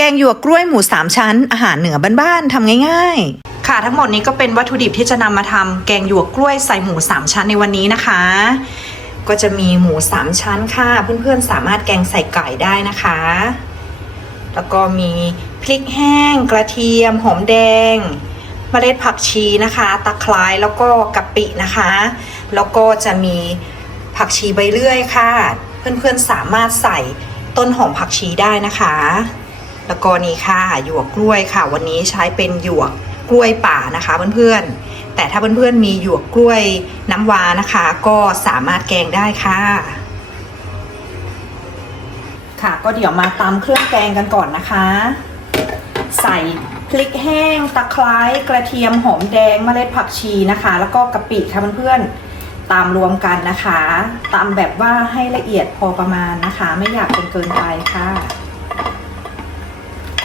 แกงหยวกกล้วยหมูสามชั้น อาหารเหนือบ้านๆทำง่าย ๆ ค่ะทั้งหมดนี้ก็เป็นวัตถุดิบที่จะนำมาทำแกงหยวกกล้วยใส่หมูสามชั้นในวันนี้นะคะ ก็จะมีหมูสามชั้นค่ะ เพื่อนๆสามารถแกงใส่ไก่ได้นะคะ แล้วก็มีพริกแห้ง กระเทียมหอมแดงเมล็ดผักชีนะคะ ตะไคร้แล้วก็กะปินะคะ แล้วก็จะมีผักชีใบเลื่อยค่ะ เพื่อนๆสามารถใส่ต้นหอมผักชีได้นะคะ แล้วก็นี่ค่ะหยวกกล้วยค่ะ วันนี้ใช้เป็นหยวกกล้วยป่านะคะเพื่อนๆ แต่ถ้าเพื่อนๆมีหยวกกล้วยน้ำวานะคะ ก็สามารถแกงได้ค่ะ ค่ะก็เดี๋ยวมาตำเครื่องแกงกันก่อนนะคะ ใส่พริกแห้งตะไคร้กระเทียมหอมแดงเมล็ดผักชีนะคะ แล้วก็กะปิค่ะเพื่อนๆตามรวมกันนะคะตามแบบว่าให้ละเอียดพอประมาณนะคะ ไม่อยากจนเกินไปค่ะ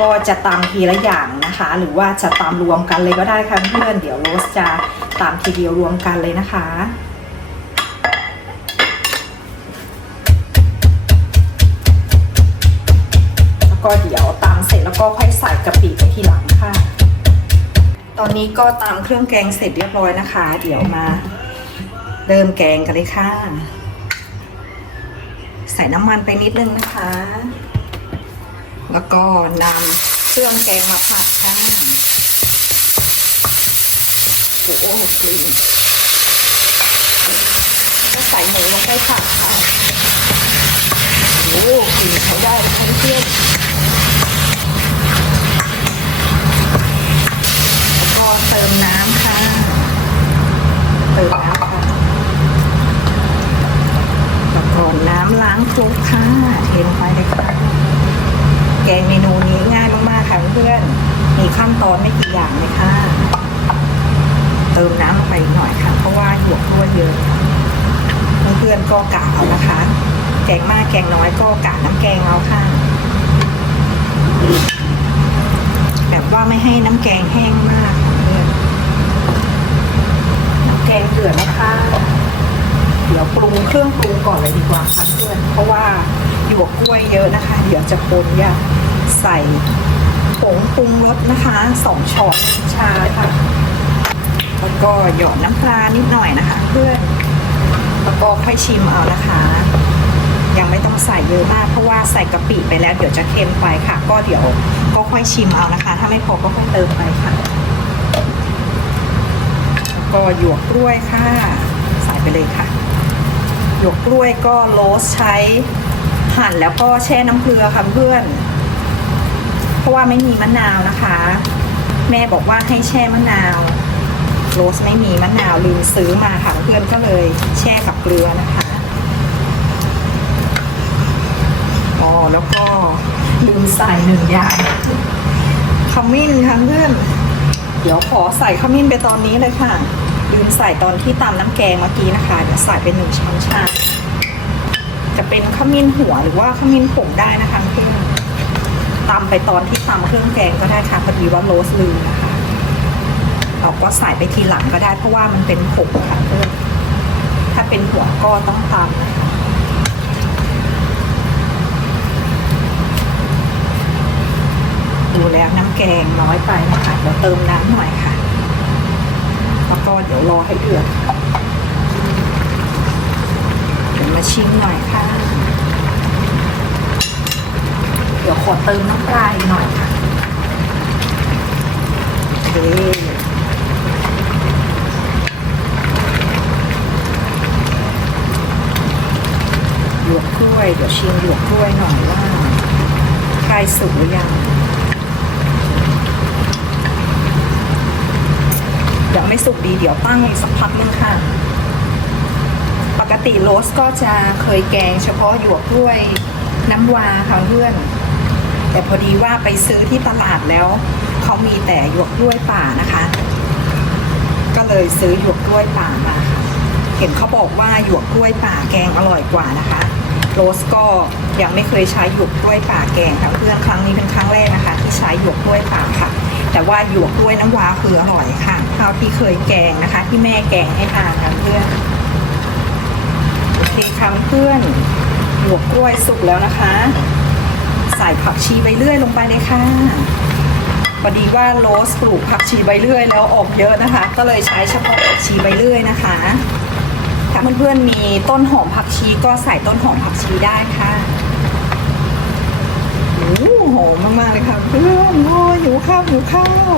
ก็จะตามทีละอย่างนะคะ หรือว่าจะตามรวมกันเลยก็ได้ค่ะเพื่อนเดี๋ยวโรสจะตามทีเดียวรวมกันเลยนะคะแล้วก็เดี๋ยวตามเสร็จแล้วก็ค่อยใส่กะปิไปทีหลังค่ะ ตอนนี้ก็ตามเครื่องแกงเสร็จเรียบร้อยนะคะ เดี๋ยวมาเริ่มแกงกันเลยค่ะ ใส่น้ำมันไปนิดนึงนะคะ แล้วก็นำเครื่องแกงมาผัดค่ะโอ้โหกลิ่นก็ใส่หมูลงไปผัดค่ะโอ้โหกลิ่นเขาได้ทั้งเพื่อนแล้วก็เติมน้ำค่ะ เติมน้ำค่ะแล้วก็น้ำล้างคลุกค่ะเทลงไปเลยค่ะ แกงเมนูนี้ง่ายมากๆค่ะเพื่อนๆมีขั้นตอนไม่กี่อย่างเลยค่ะ เติมน้ำลงไปหน่อยค่ะ เพราะว่าหยวกกล้วเยอะค่ะเพื่อนๆก็กะเอานะคะ แกงมากแกงน้อยก็กะน้ำแกงเอาค่ะ แบบว่าไม่ให้น้ำแกงแห้งมากเพื่อนน้ำแกงเดือดแล้วค่ะเดี๋ยวปรุงเครื่องปรุงก่อนเลยดีกว่าค่ะเพื่อนเพราะว่า หยวกกล้วยเยอะนะคะ เดี๋ยวจะปนยากใส่ผงปรุงรสนะคะสองช้อนชาค่ะแล้วก็หยอดน้ำปลานิดหน่อยนะคะ เพื่อนแล้วก็ค่อยชิมเอานะคะ ยังไม่ต้องใส่เยอะมาก เพราะว่าใส่กะปิไปแล้วเดี๋ยวจะเค็มไปค่ะ ก็เดี๋ยวก็ค่อยชิมเอานะคะ ถ้าไม่พอก็ค่อยเติมไปค่ะ แล้วก็หยวกกล้วยค่ะ ใส่ไปเลยค่ะหยวกกล้วยก็โรสใช้ หั่นแล้วก็แช่น้ำเกลือค่ะเพื่อน เพราะว่าไม่มีมะนาวนะคะ แม่บอกว่าให้แช่มะนาวโรสไม่มีมะนาวลืมซื้อมาค่ะเพื่อนก็เลยแช่กับเกลือนะคะอ๋อแล้วก็ลืมใส่หนึ่งอย่างขมิ้นค่ะเพื่อน เดี๋ยวขอใส่ขมิ้นไปตอนนี้เลยค่ะ ลืมใส่ตอนที่ตำน้ำแกงเมื่อกี้นะคะ เดี๋ยวใส่เป็นหนึ่งช้อนชา จะเป็นขมิ้นหัวหรือว่าขมิ้นผงได้นะคะเพื่อนตำไปตอนที่ตำเครื่องแกงก็ได้ค่ะพอดีว่าโรสลืมนะคะเราก็ใส่ไปทีหลังก็ได้ เพราะว่ามันเป็นผงค่ะเพื่อนถ้าเป็นหัวก็ต้องตำนะคะดูแล้วน้ำแกงน้อยไปนะคะเดี๋ยวเติมน้ำหน่อยค่ะ แล้วก็เดี๋ยวรอให้เดือด ชิมหน่อยค่ะ เดี๋ยวขอเติมน้ำปลาอีกหน่อยค่ะโอเคหยวกกล้วย เดี๋ยวชิมหยวกกล้วยหน่อยว่าใกล้สุกหรือยังยังไม่สุกดีเดี๋ยวตั้งสักพักนึงค่ะ ปกติโรสก็จะเคยแกงเฉพาะหยวกกล้วยน้ำวาค่ะเพื่อน แต่พอดีว่าไปซื้อที่ตลาดแล้วเขามีแต่หยวกกล้วยป่านะคะ ก็เลยซื้อหยวกกล้วยป่ามาค่ะเห็นเขาบอกว่าหยวกกล้วยป่าแกงอร่อยกว่านะคะโรสก็ยังไม่เคยใช้หยวกกล้วยป่าแกงค่ะเพื่อนครั้งนี้เป็นครั้งแรกนะคะ ที่ใช้หยวกกล้วยป่าค่ะ แต่ว่าหยวกกล้วยน้ำว้าคืออร่อยค่ะเท่าที่เคยแกงนะคะ ที่แม่แกงให้ทานค่ะเพื่อน เคค่ะเพื่อนหยวกกล้วยสุกแล้วนะคะ ใส่ผักชีใบเลื่อยลงไปเลยค่ะพอดีว่าโรสปลูกผักชีใบเลื่อยแล้วออกเยอะนะคะ ก็เลยใช้เฉพาะผักชีใบเลื่อยนะคะ ถ้าเพื่อนๆมีต้นหอมผักชีก็ใส่ต้นหอมผักชีได้ค่ะโอ้โหหอมมากๆเลยค่ะเพื่อนโอ้ยหิวข้าวหิวข้าว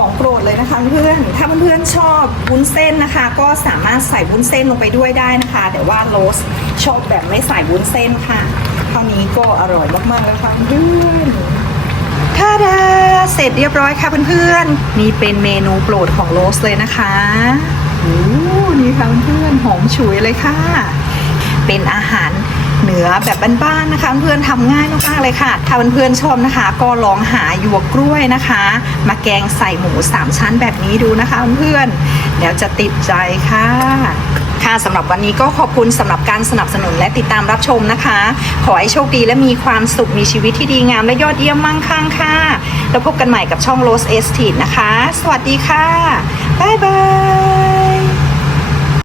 ของโปรดเลยนะคะเพื่อนถ้าเพื่อนๆชอบวุ้นเส้นนะคะ ก็สามารถใส่วุ้นเส้นลงไปด้วยได้นะคะ แต่ว่าโรสชอบแบบไม่ใส่วุ้นเส้นค่ะเท่านี้ก็อร่อยมากๆแล้วค่ะเพื่อนท่าดาเสร็จเรียบร้อยค่ะเพื่อนๆนี่เป็นเมนูโปรดของโรสเลยนะคะโอ้นี่ค่ะเพื่อนๆหอมฉุยเลยค่ะ เป็นอาหาร เหนือแบบบ้านๆนะคะ เพื่อนทำง่ายมากๆเลยค่ะ ถ้าเพื่อนๆชอบนะคะ ก็ลองหาหยวกกล้วยนะคะ มาแกงใส่หมูสามชั้นแบบนี้ดูนะคะเพื่อนๆแล้วจะติดใจค่ะค่ะสำหรับวันนี้ก็ขอบคุณสำหรับการสนับสนุนและติดตามรับชมนะคะ ขอให้โชคดีและมีความสุขมีชีวิตที่ดีงามและยอดเยี่ยมมั่งคั่งค่ะ แล้วพบกันใหม่กับช่อง Rose Estate นะคะ สวัสดีค่ะ บ๊ายบาย